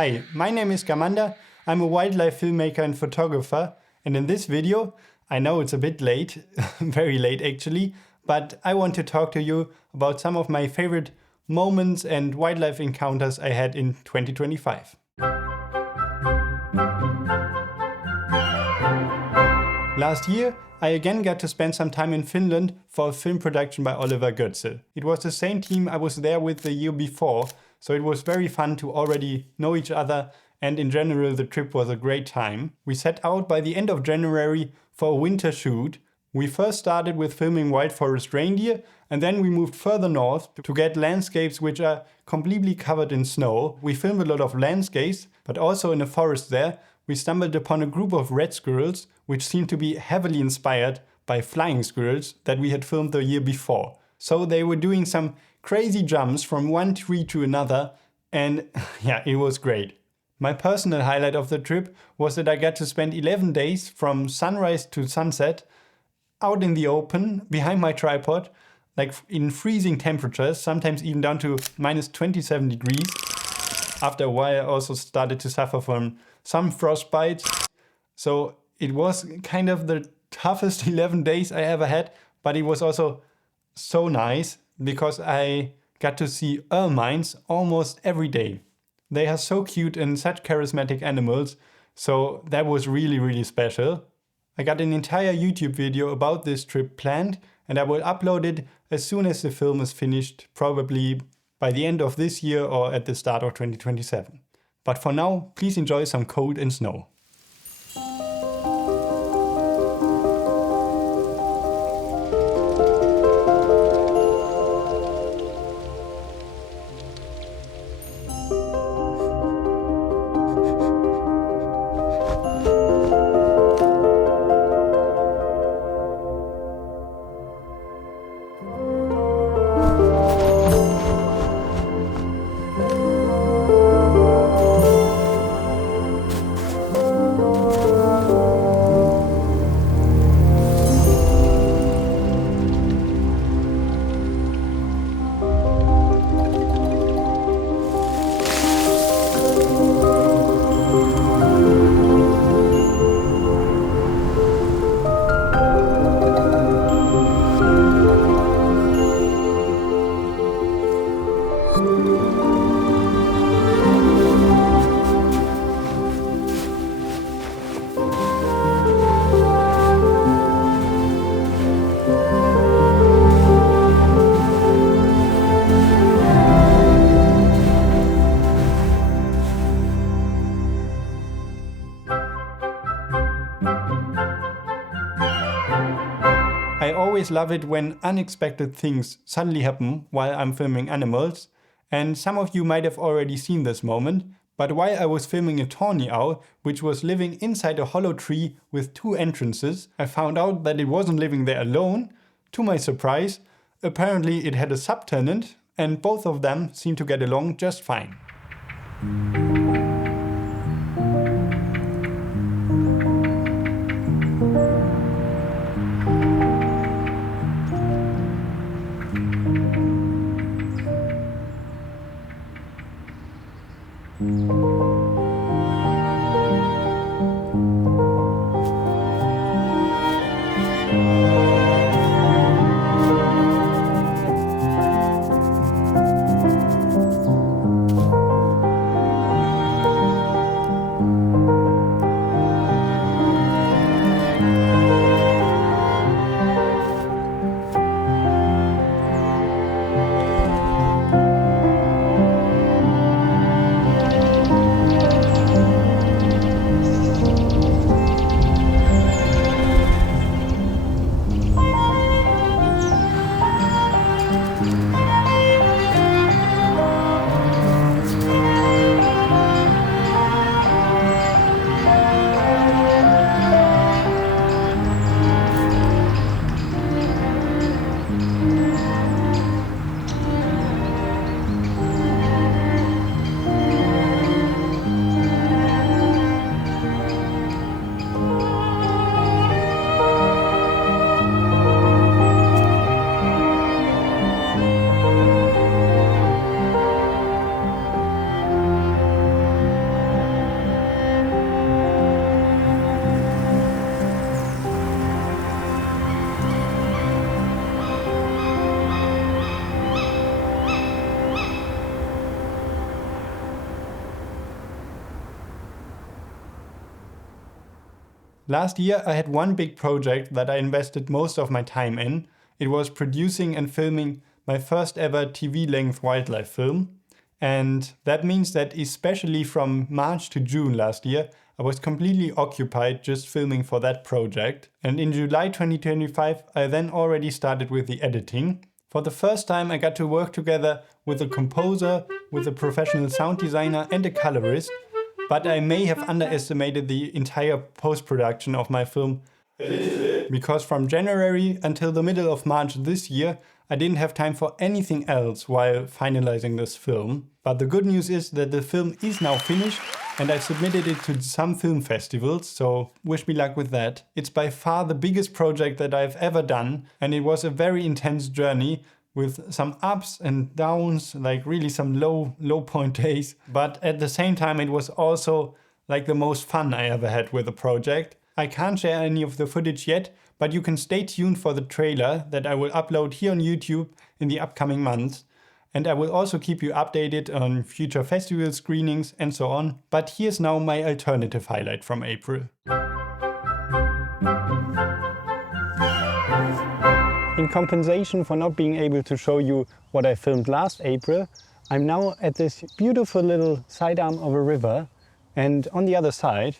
Hi, my name is Gamanda. I'm a wildlife filmmaker and photographer, and in this video, I know it's a bit late, very late actually, but I want to talk to you about some of my favorite moments and wildlife encounters I had in 2025. Last year, I again got to spend some time in Finland for a film production by Oliver Götze. It was the same team I was there with the year before, so it was very fun to already know each other, and in general the trip was a great time. We set out by the end of January for a winter shoot. We first started with filming wild forest reindeer, and then we moved further north to get landscapes which are completely covered in snow. We filmed a lot of landscapes, but also in a forest there we stumbled upon a group of red squirrels which seemed to be heavily inspired by flying squirrels that we had filmed the year before. So they were doing some crazy jumps from one tree to another, and yeah, it was great. My personal highlight of the trip was that I got to spend 11 days from sunrise to sunset out in the open behind my tripod, like in freezing temperatures, sometimes even down to minus 27 degrees. After a while I also started to suffer from some frostbite. So it was kind of the toughest 11 days I ever had, but it was also so nice because I got to see Ermines almost every day. They are so cute and such charismatic animals, so that was really special. I got an entire YouTube video about this trip planned, and I will upload it as soon as the film is finished, probably by the end of this year or at the start of 2027. But for now, please enjoy some cold and snow. I always love it when unexpected things suddenly happen while I'm filming animals, and some of you might have already seen this moment, but while I was filming a tawny owl, which was living inside a hollow tree with two entrances, I found out that it wasn't living there alone. To my surprise, apparently it had a subtenant, and both of them seemed to get along just fine. Last year I had one big project that I invested most of my time in. It was producing and filming my first ever TV-length wildlife film. And that means that especially from March to June last year, I was completely occupied just filming for that project. And in July 2025, I then already started with the editing. For the first time, I got to work together with a composer, with a professional sound designer and a colorist. But I may have underestimated the entire post-production of my film a little bit, because from January until the middle of March this year, I didn't have time for anything else while finalizing this film. But the good news is that the film is now finished and I submitted it to some film festivals, so wish me luck with that. It's by far the biggest project that I've ever done, and it was a very intense journey with some ups and downs, like really some low point days. But at the same time, it was also like the most fun I ever had with the project. I can't share any of the footage yet, but you can stay tuned for the trailer that I will upload here on YouTube in the upcoming months. And I will also keep you updated on future festival screenings and so on. But here's now my alternative highlight from April. In compensation for not being able to show you what I filmed last April, I'm now at this beautiful little sidearm of a river. And on the other side,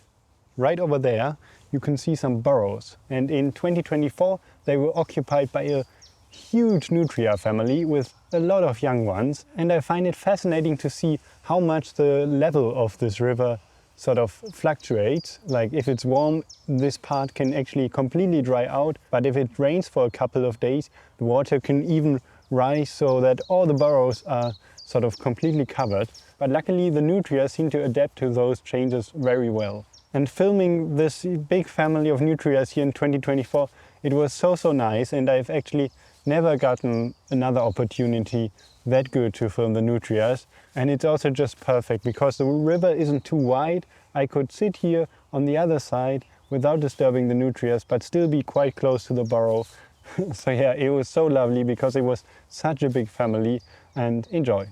right over there, you can see some burrows. And in 2024, they were occupied by a huge nutria family with a lot of young ones. And I find it fascinating to see how much the level of this river sort of fluctuates. Like if it's warm, this part can actually completely dry out. But if it rains for a couple of days, the water can even rise so that all the burrows are sort of completely covered. But luckily the nutrias seem to adapt to those changes very well. And filming this big family of nutrias here in 2024, it was so nice, and I've actually never gotten another opportunity that good to film the nutrias. And it's also just perfect because the river isn't too wide. I could sit here on the other side without disturbing the nutrias, but still be quite close to the burrow. So yeah, it was so lovely because it was such a big family, and enjoy.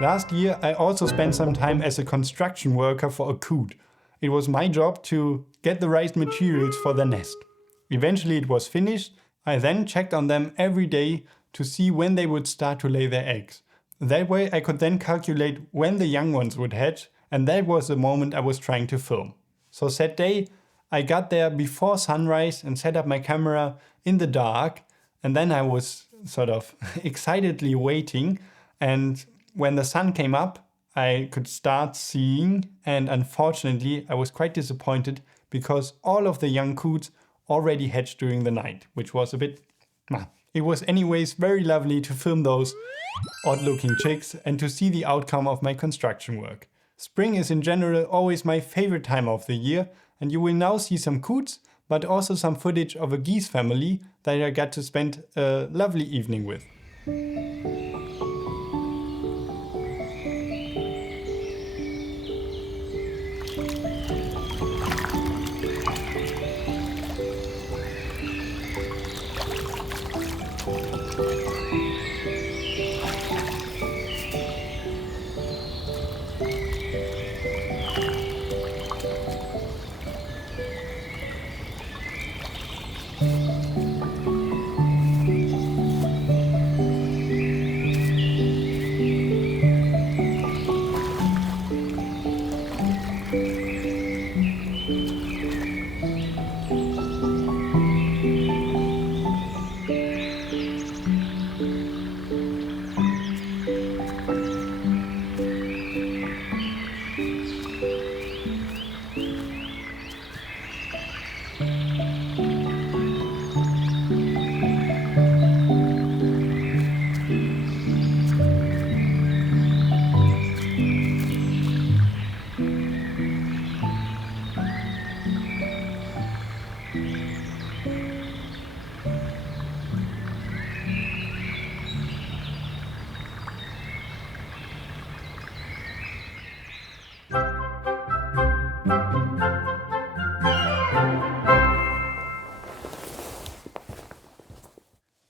Last year I also spent some time as a construction worker for a coot. It was my job to get the right materials for the nest. Eventually it was finished. I then checked on them every day to see when they would start to lay their eggs. That way I could then calculate when the young ones would hatch, and that was the moment I was trying to film. So that day I got there before sunrise and set up my camera in the dark, and then I was sort of excitedly waiting, and when the sun came up I could start seeing, and unfortunately I was quite disappointed because all of the young coots already hatched during the night, which was a bit... It was anyways very lovely to film those odd looking chicks and to see the outcome of my construction work. Spring is in general always my favorite time of the year. and you will now see some coots, but also some footage of a geese family that I got to spend a lovely evening with.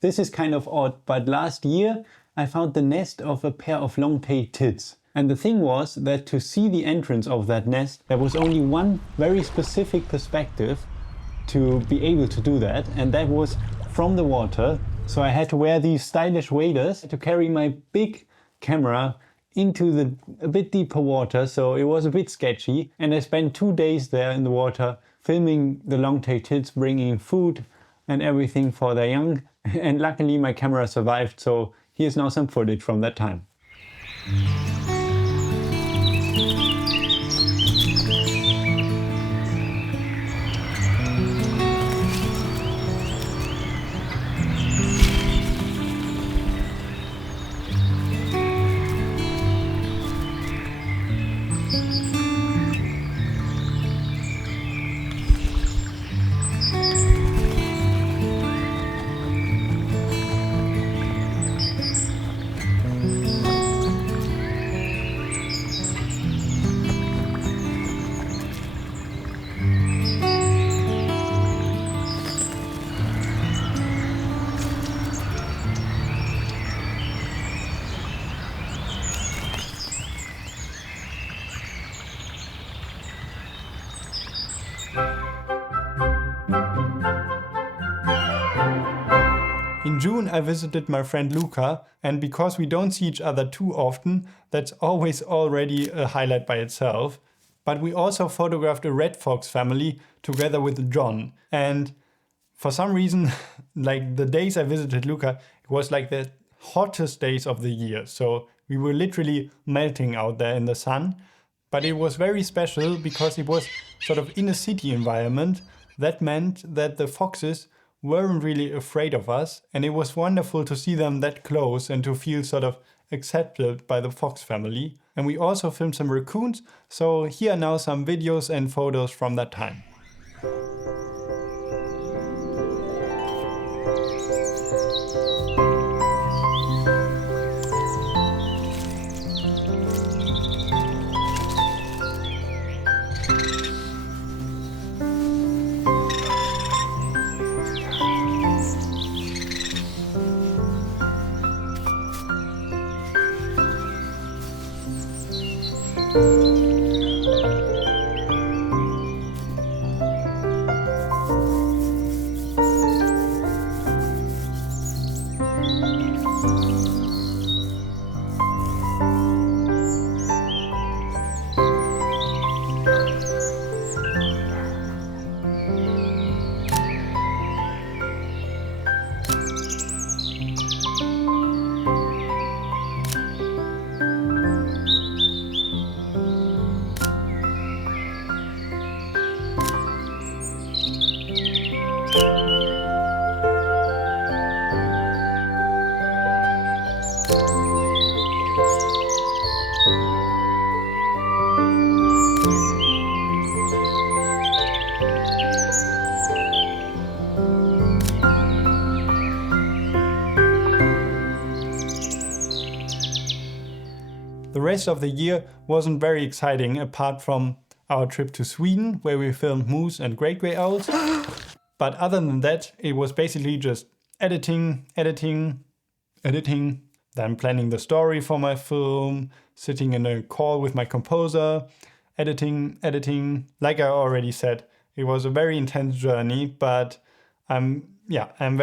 This is kind of odd, but last year I found the nest of a pair of long-tailed tits. And the thing was that to see the entrance of that nest, there was only one very specific perspective to be able to do that, and that was from the water. So I had to wear these stylish waders to carry my big camera into a bit deeper water, so it was a bit sketchy. And I spent 2 days there in the water filming the long-tailed tits, bringing food and everything for their young. And luckily my camera survived, so here's now some footage from that time. In June I visited my friend Luca, and because we don't see each other too often, that's always already a highlight by itself. But we also photographed a red fox family together with John, and for some reason, like the days I visited Luca, it was like the hottest days of the year, so we were literally melting out there in the sun. But it was very special because it was sort of in a city environment. That meant that the foxes weren't really afraid of us, and it was wonderful to see them that close and to feel sort of accepted by the fox family. And we also filmed some raccoons, so here are now some videos and photos from that time. rest of the year wasn't very exciting apart from our trip to Sweden where we filmed moose and great grey owls. But other than that, it was basically just editing, then planning the story for my film, sitting in a call with my composer, editing. Like I already said, it was a very intense journey, but I'm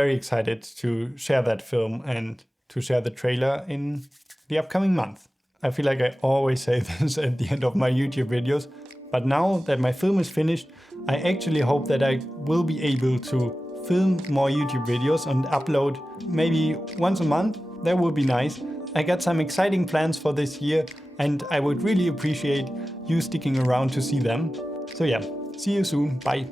very excited to share that film and to share the trailer in the upcoming month. I feel like I always say this at the end of my YouTube videos, but now that my film is finished, I actually hope that I will be able to film more YouTube videos and upload maybe once a month. That would be nice. I got some exciting plans for this year and I would really appreciate you sticking around to see them. So yeah, see you soon. Bye.